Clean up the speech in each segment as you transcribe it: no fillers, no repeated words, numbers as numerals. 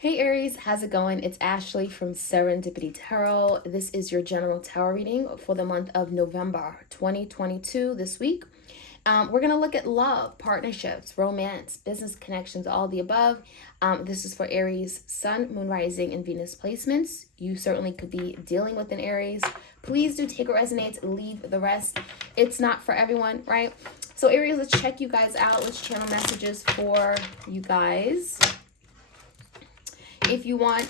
Hey Aries, how's it going? It's Ashley from Serendipity Tarot. This is your general tarot reading for the month of November 2022 this week. We're going to look at love, partnerships, romance, business connections, all the above. This is for Aries, Sun, Moon, Rising, and Venus placements. You certainly could be dealing with an Aries. Please do take what resonates, leave the rest. It's not for everyone, right? So Aries, let's check you guys out. Let's channel messages for you guys. If you want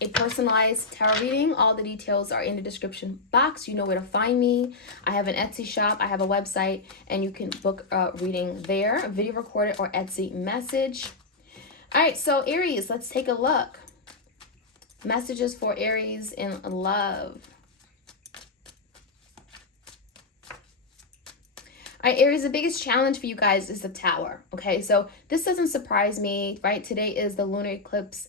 a personalized tarot reading, all the details are in the description box. You know where to find me. I have an Etsy shop, I have a website, and you can book a reading there, a video recorded or Etsy message. All right, so Aries, let's take a look. Messages for Aries in love. All right, Aries, the biggest challenge for you guys is the Tower, okay? So this doesn't surprise me, right? Today is the lunar eclipse,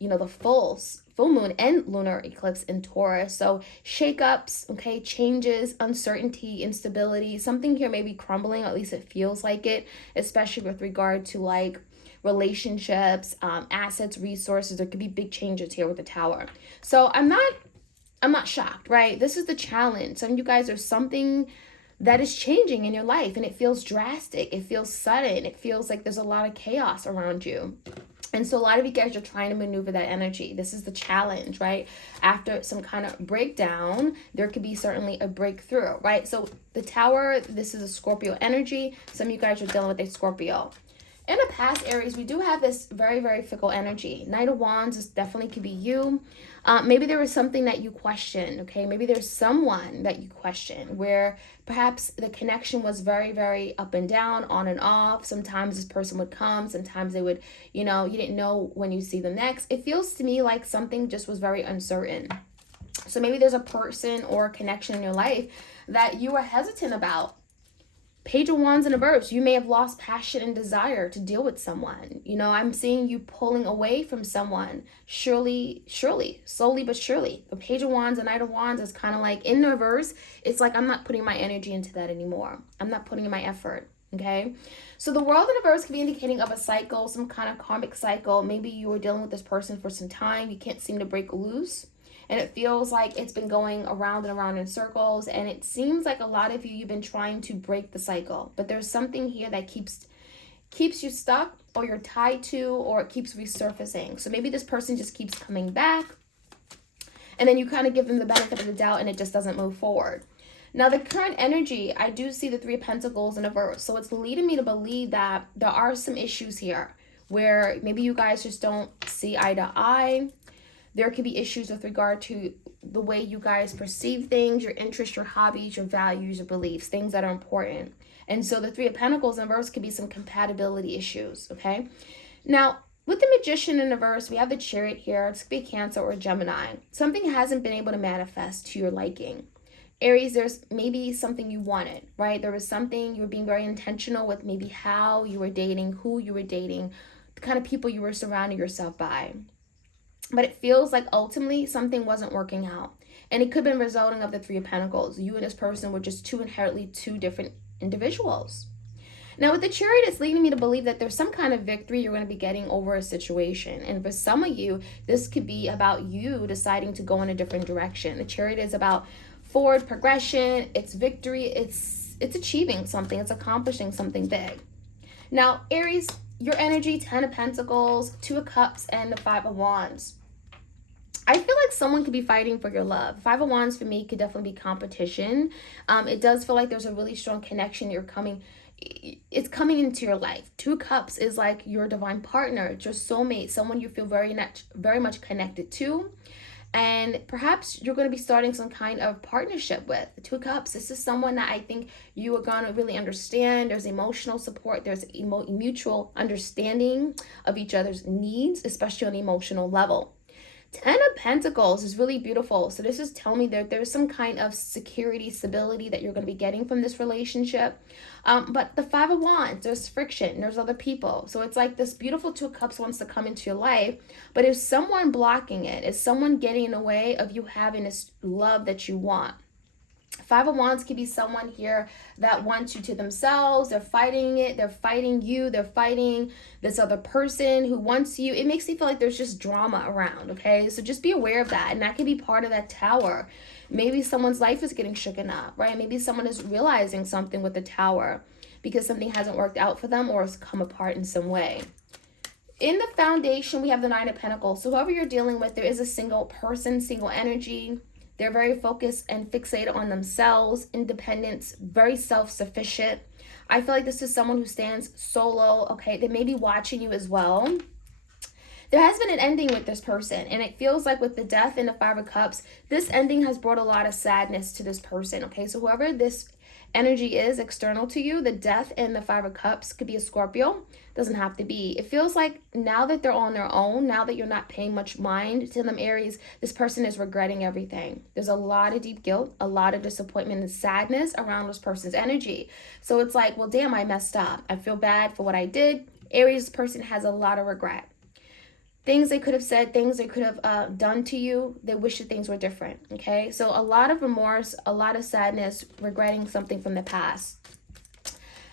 the full moon and lunar eclipse in Taurus. So shakeups, okay, changes, uncertainty, instability, something here may be crumbling, at least it feels like it, especially with regard to like relationships, assets, resources. There could be big changes here with the Tower. So I'm not shocked, right? This is the challenge. Some of you guys are something that is changing in your life and it feels drastic. It feels sudden. It feels like there's a lot of chaos around you. And so a lot of you guys are trying to maneuver that energy. This is the challenge, right? After some kind of breakdown, there could be certainly a breakthrough, right? So the Tower, this is a Scorpio energy. Some of you guys are dealing with a Scorpio. In a past, Aries, we do have this very, very fickle energy. Knight of Wands is definitely could be you. Maybe there was something that you questioned, okay? Maybe there's someone that you question where perhaps the connection was very, very up and down, on and off. Sometimes this person would come. Sometimes they would, you didn't know when you see them next. It feels to me like something just was very uncertain. So maybe there's a person or a connection in your life that you were hesitant about. Page of Wands in reverse. You may have lost passion and desire to deal with someone. I'm seeing you pulling away from someone. Surely, slowly but surely. The Page of Wands and Knight of Wands is kind of like in reverse. It's like I'm not putting my energy into that anymore. I'm not putting in my effort. Okay. So the world in reverse can be indicating of a cycle, some kind of karmic cycle. Maybe you were dealing with this person for some time. You can't seem to break loose. And it feels like it's been going around and around in circles. And it seems like a lot of you've been trying to break the cycle. But there's something here that keeps you stuck, or you're tied to, or it keeps resurfacing. So maybe this person just keeps coming back. And then you kind of give them the benefit of the doubt and it just doesn't move forward. Now, the current energy, I do see the Three of Pentacles in reverse. So it's leading me to believe that there are some issues here where maybe you guys just don't see eye to eye. There could be issues with regard to the way you guys perceive things, your interests, your hobbies, your values, your beliefs, things that are important. And so the Three of Pentacles in reverse could be some compatibility issues, okay? Now, with the Magician in reverse, we have the Chariot here. It could be Cancer or Gemini. Something hasn't been able to manifest to your liking. Aries, there's maybe something you wanted, right? There was something you were being very intentional with, maybe how you were dating, who you were dating, the kind of people you were surrounding yourself by. But it feels like ultimately something wasn't working out. And it could have been resulting of the Three of Pentacles. You and this person were just inherently two different individuals. Now with the Chariot, it's leading me to believe that there's some kind of victory you're going to be getting over a situation. And for some of you, this could be about you deciding to go in a different direction. The Chariot is about forward progression, it's victory, it's achieving something, it's accomplishing something big. Now, Aries, your energy, 10 of Pentacles, 2 of Cups, and the 5 of Wands. I feel like someone could be fighting for your love. 5 of Wands for me could definitely be competition. It does feel like there's a really strong connection. It's coming into your life. 2 Cups is like your divine partner, it's your soulmate, someone you feel very much connected to. And perhaps you're going to be starting some kind of partnership with. The 2 Cups, this is someone that I think you are going to really understand. There's emotional support. There's mutual understanding of each other's needs, especially on an emotional level. 10 of Pentacles is really beautiful. So this is telling me that there's some kind of security, stability that you're going to be getting from this relationship. But the 5 of Wands, there's friction. There's other people. So it's like this beautiful 2 of Cups wants to come into your life. But is someone blocking it? Is someone getting in the way of you having this love that you want? Five of Wands could be someone here that wants you to themselves. They're fighting it. They're fighting you. They're fighting this other person who wants you. It makes me feel like there's just drama around, okay? So just be aware of that. And that could be part of that Tower. Maybe someone's life is getting shooken up, right? Maybe someone is realizing something with the Tower because something hasn't worked out for them or has come apart in some way. In the foundation, we have the Nine of Pentacles. So whoever you're dealing with, there is a single person, single energy. They're very focused and fixated on themselves, independence, very self-sufficient. I feel like this is someone who stands solo, okay? They may be watching you as well. There has been an ending with this person, and it feels like with the Death and the Five of Cups, this ending has brought a lot of sadness to this person, okay? So whoever this energy is external to you, the Death and the Five of Cups could be a Scorpio, doesn't have to be. It feels like now that they're on their own, now that you're not paying much mind to them, Aries, this person is regretting everything. There's a lot of deep guilt, a lot of disappointment and sadness around this person's energy. So it's like, well, damn, I messed up. I feel bad for what I did. Aries person has a lot of regret. Things they could have said, things they could have done to you, they wish that things were different, okay? So a lot of remorse, a lot of sadness, regretting something from the past.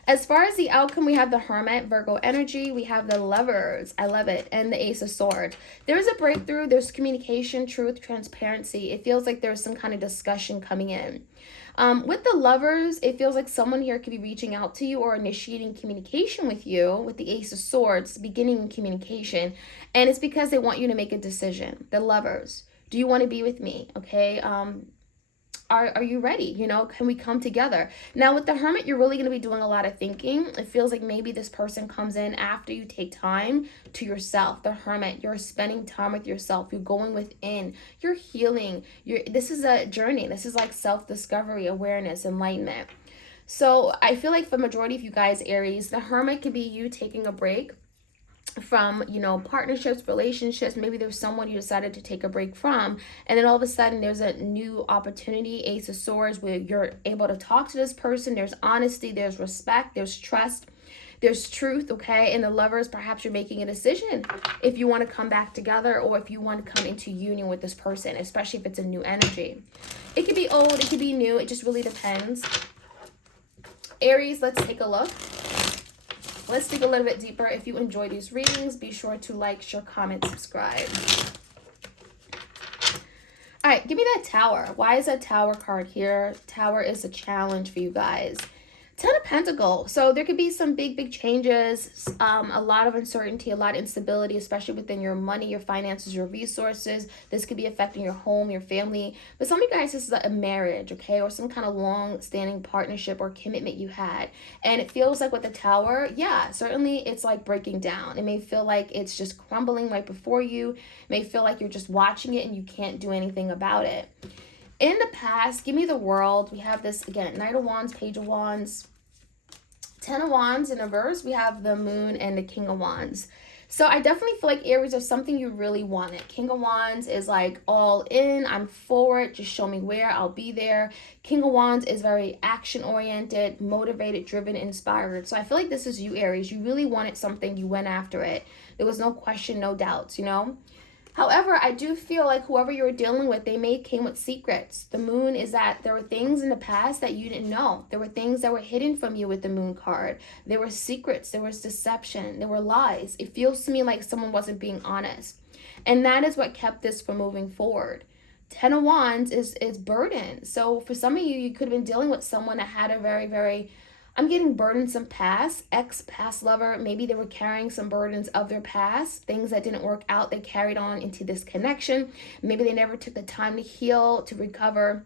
As far as the outcome, we have the Hermit, Virgo energy. We have the Lovers, I love it, and the Ace of Swords. There's a breakthrough. There's communication, truth, transparency. It feels like there's some kind of discussion coming in. With the Lovers, it feels like someone here could be reaching out to you or initiating communication with you. With the Ace of Swords, beginning communication. And it's because they want you to make a decision. The Lovers. Do you want to be with me? Okay. Are you ready? You know, can we come together? Now with the Hermit, you're really going to be doing a lot of thinking. It feels like maybe this person comes in after you take time to yourself. The Hermit, you're spending time with yourself. You're going within. You're healing. This is a journey. This is like self-discovery, awareness, enlightenment. So I feel like for majority of you guys, Aries, the Hermit could be you taking a break from, you know, partnerships, relationships. Maybe there's someone you decided to take a break from, and then all of a sudden there's a new opportunity, Ace of Swords, where you're able to talk to this person. There's honesty, there's respect, there's trust, there's truth, okay? And the Lovers, perhaps you're making a decision if you want to come back together or if you want to come into union with this person, especially if it's a new energy. It could be old, it could be new, it just really depends. Aries, let's take a look. Let's dig a little bit deeper. If you enjoy these readings, be sure to like, share, comment, subscribe. All right, give me that Tower. Why is that Tower card here? Tower is a challenge for you guys. Ten of Pentacles. So there could be some big changes, a lot of uncertainty, a lot of instability, especially within your money, your finances, your resources. This could be affecting your home, your family. But some of you guys, this is a marriage, okay, or some kind of long-standing partnership or commitment you had. And it feels like with the Tower, yeah, certainly it's like breaking down. It may feel like it's just crumbling right before you. It may feel like you're just watching it and you can't do anything about it. In the past, give me the World. We have this, again, Knight of Wands, Page of Wands, Ten of Wands in reverse. We have the Moon and the King of Wands. So I definitely feel like Aries, there's something you really wanted. King of Wands is like all in, I'm forward, just show me where, I'll be there. King of Wands is very action-oriented, motivated, driven, inspired. So I feel like this is you, Aries. You really wanted something, you went after it. There was no question, no doubts, you know? However, I do feel like whoever you were dealing with, they may came with secrets. The Moon is that there were things in the past that you didn't know. There were things that were hidden from you with the Moon card. There were secrets. There was deception. There were lies. It feels to me like someone wasn't being honest. And that is what kept this from moving forward. Ten of Wands is burden. So for some of you, you could have been dealing with someone that had a very I'm getting burdensome past, ex-past lover. Maybe they were carrying some burdens of their past, things that didn't work out. They carried on into this connection. Maybe they never took the time to heal, to recover,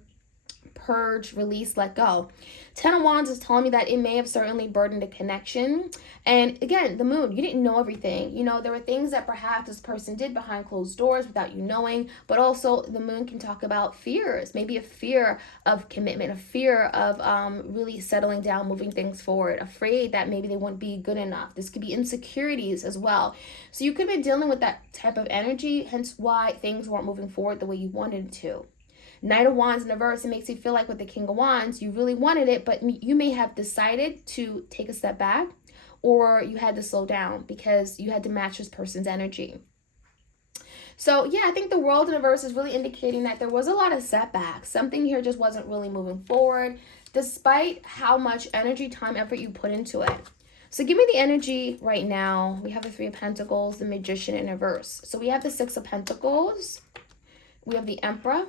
purge, release, let go. Ten of Wands is telling me that it may have certainly burdened a connection. And again, the Moon, you didn't know everything. You know, there were things that perhaps this person did behind closed doors without you knowing. But also the Moon can talk about fears, maybe a fear of commitment, a fear of really settling down, moving things forward, afraid that maybe they wouldn't be good enough. This could be insecurities as well. So you could be dealing with that type of energy, hence why things weren't moving forward the way you wanted it to. Knight of Wands in reverse, it makes you feel like with the King of Wands, you really wanted it, but you may have decided to take a step back, or you had to slow down because you had to match this person's energy. So yeah, I think the world universe is really indicating that there was a lot of setbacks. Something here just wasn't really moving forward, despite how much energy, time, effort you put into it. So give me the energy right now. We have the Three of Pentacles, the Magician in reverse. So we have the Six of Pentacles, we have the Emperor,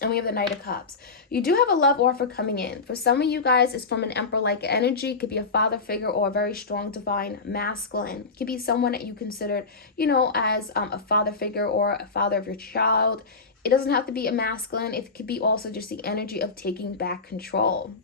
and we have the Knight of Cups. You do have a love offer coming in. For some of you guys, it's from an Emperor-like energy. It could be a father figure or a very strong divine masculine. It could be someone that you considered, as a father figure or a father of your child. It doesn't have to be a masculine. It could be also just the energy of taking back control.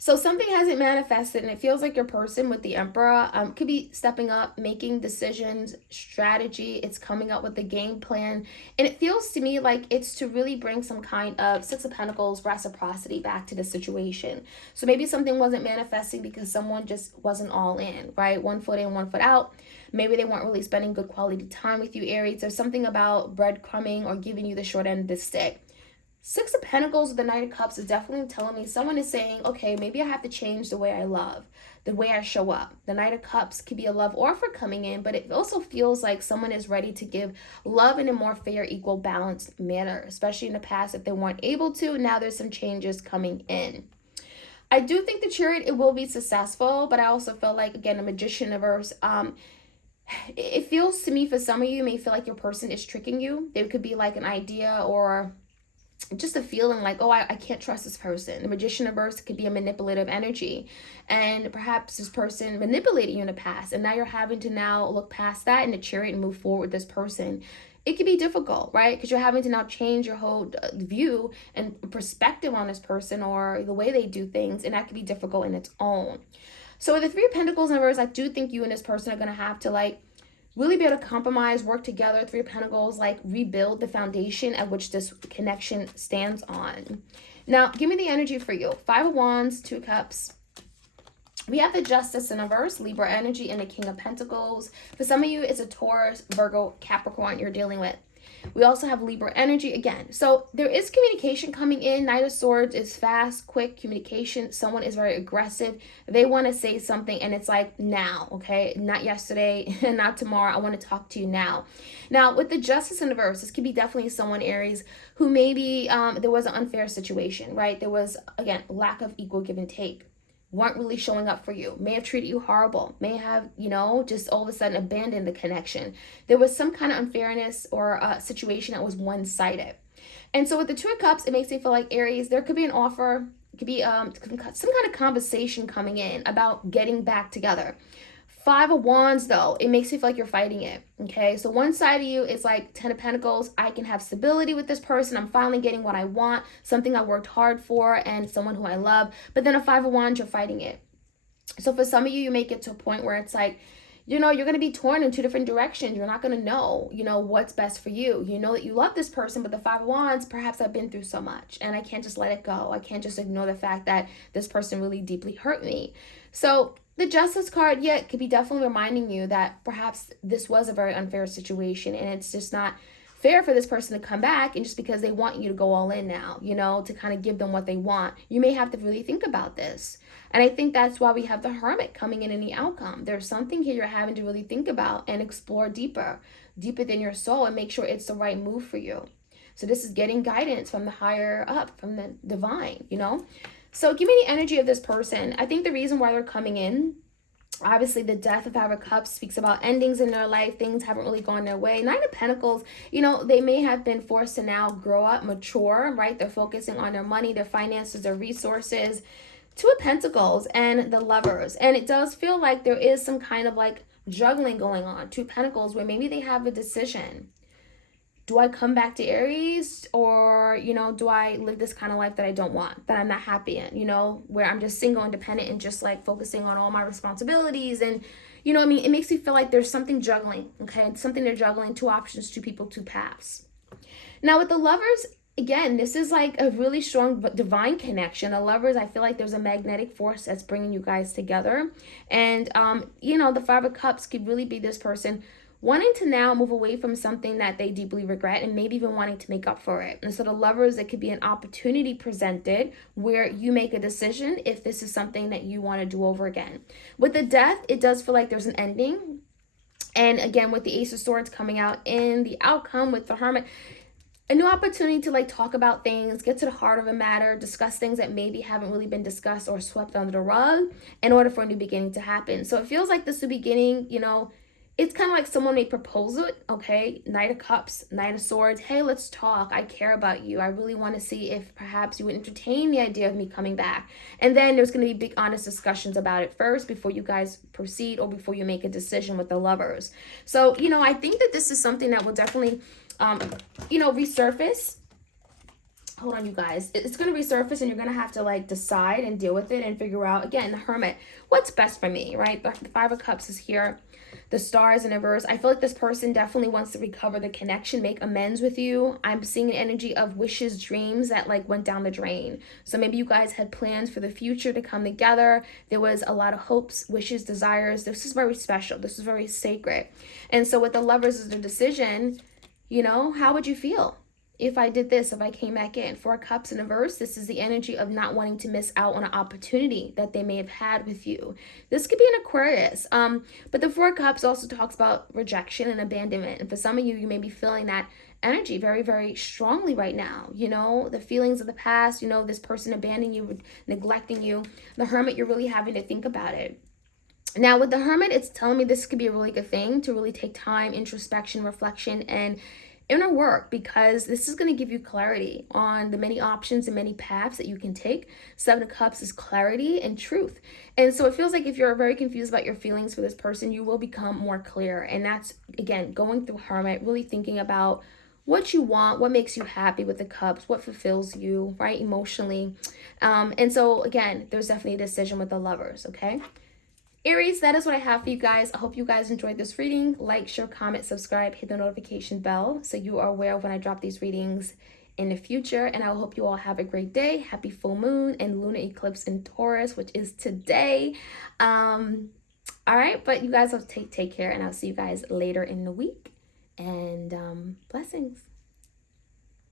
So something hasn't manifested, and it feels like your person with the Emperor could be stepping up, making decisions, strategy. It's coming up with the game plan. And it feels to me like it's to really bring some kind of Six of Pentacles reciprocity back to the situation. So maybe something wasn't manifesting because someone just wasn't all in, right? One foot in, one foot out. Maybe they weren't really spending good quality time with you, Aries. There's something about breadcrumbing or giving you the short end of the stick. Six of Pentacles with the Knight of Cups is definitely telling me someone is saying, okay, maybe I have to change the way I love, the way I show up. The Knight of Cups could be a love offer coming in, but it also feels like someone is ready to give love in a more fair, equal, balanced manner, especially in the past if they weren't able to. Now there's some changes coming in. I do think the Chariot, it will be successful, but I also feel like, again, a Magician universe, it feels to me for some of you, may feel like your person is tricking you. There could be like an idea or just a feeling like, oh, I can't trust this person. The Magician reverse could be a manipulative energy, and perhaps this person manipulated you in the past, and now you're having to now look past that in the Chariot and move forward with this person. It can be difficult, right? Because you're having to now change your whole view and perspective on this person or the way they do things, and that can be difficult in its own. So with the Three of Pentacles in reverse, I do think you and this person are going to have to really be able to compromise, work together. Three of Pentacles, rebuild the foundation at which this connection stands on. Now, give me the energy for you. Five of Wands, Two Cups. We have the Justice in reverse, Libra energy, and the King of Pentacles. For some of you, it's a Taurus, Virgo, Capricorn you're dealing with. We also have Libra energy again. So there is communication coming in. Knight of Swords is fast, quick communication. Someone is very aggressive. They want to say something and it's like now, okay? Not yesterday, not tomorrow. I want to talk to you now. Now, with the Justice in reverse, this could be definitely someone, Aries, who maybe there was an unfair situation, right? There was, again, lack of equal give and take. Weren't really showing up for you, may have treated you horrible, may have, just all of a sudden abandoned the connection. There was some kind of unfairness or a situation that was one-sided. And so with the Two of Cups, it makes me feel like, Aries, there could be an offer, it could be some kind of conversation coming in about getting back together. Five of Wands, though, it makes you feel like you're fighting it, okay? So one side of you is like Ten of Pentacles. I can have stability with this person. I'm finally getting what I want, something I worked hard for, and someone who I love. But then a Five of Wands, you're fighting it. So for some of you, you may get to a point where it's like, you're going to be torn in two different directions. You're not going to know, what's best for you. You know that you love this person, but the Five of Wands, perhaps I've been through so much, and I can't just let it go. I can't just ignore the fact that this person really deeply hurt me. So the Justice card, yeah, it could be definitely reminding you that perhaps this was a very unfair situation, and it's just not fair for this person to come back, and just because they want you to go all in now, to kind of give them what they want, you may have to really think about this. And I think that's why we have the Hermit coming in the outcome. There's something here you're having to really think about and explore deeper than your soul, and make sure it's the right move for you. So this is getting guidance from the higher up, from the divine, So give me the energy of this person. I think the reason why they're coming in, obviously the Death of Five of Cups speaks about endings in their life. Things haven't really gone their way. Nine of Pentacles, they may have been forced to now grow up, mature, right? They're focusing on their money, their finances, their resources. Two of Pentacles and the Lovers. And it does feel like there is some kind of juggling going on. Two of Pentacles, where maybe they have a decision. Do I come back to Aries, or, do I live this kind of life that I don't want, that I'm not happy in, where I'm just single, independent, and just focusing on all my responsibilities. And, it makes me feel like there's something juggling, okay? Something they're juggling, two options, two people, two paths. Now with the Lovers, again, this is a really strong divine connection. The Lovers, I feel like there's a magnetic force that's bringing you guys together. And, the Five of Cups could really be this person wanting to now move away from something that they deeply regret, and maybe even wanting to make up for it. And so the Lovers, it could be an opportunity presented where you make a decision if this is something that you want to do over again. With the Death, it does feel like there's an ending. And again, with the Ace of Swords coming out in the outcome with the Hermit, a new opportunity to like talk about things, get to the heart of a matter, discuss things that maybe haven't really been discussed or swept under the rug in order for a new beginning to happen. So it feels like this new beginning, it's kind of like someone may propose it, okay? Knight of Cups, Knight of Swords. Hey, let's talk. I care about you. I really want to see if perhaps you would entertain the idea of me coming back. And then there's going to be big, honest discussions about it first before you guys proceed or before you make a decision with the lovers. So, I think that this is something that will definitely, resurface. Hold on, you guys. It's going to resurface and you're going to have to like decide and deal with it and figure out, again, the Hermit, what's best for me, right? The Five of Cups is here. The Stars in reverse. I feel like this person definitely wants to recover the connection, make amends with you. I'm seeing an energy of wishes, dreams that like went down the drain. So maybe you guys had plans for the future to come together. There was a lot of hopes, wishes, desires. This is very special. This is very sacred. And so with the Lovers is the decision, how would you feel if I did this, if I came back in? Four Cups in reverse, this is the energy of not wanting to miss out on an opportunity that they may have had with you. This could be an Aquarius. But the Four Cups also talks about rejection and abandonment. And for some of you, you may be feeling that energy very, very strongly right now. The feelings of the past, this person abandoning you, neglecting you. The Hermit, you're really having to think about it. Now, with the Hermit, it's telling me this could be a really good thing to really take time, introspection, reflection, and inner work, because this is going to give you clarity on the many options and many paths that you can take. Seven of Cups is clarity and truth. And so it feels like if you're very confused about your feelings for this person, you will become more clear. And that's, again, going through Hermit, really thinking about what you want, what makes you happy with the Cups, what fulfills you, right, emotionally. And so, again, there's definitely a decision with the Lovers, okay? Aries, that is what I have for you guys. I hope you guys enjoyed this reading. Like, share, comment, subscribe, hit the notification bell so you are aware of when I drop these readings in the future. And I hope you all have a great day. Happy full moon and lunar eclipse in Taurus, which is today. All right, but you guys have take care, and I'll see you guys later in the week. And blessings.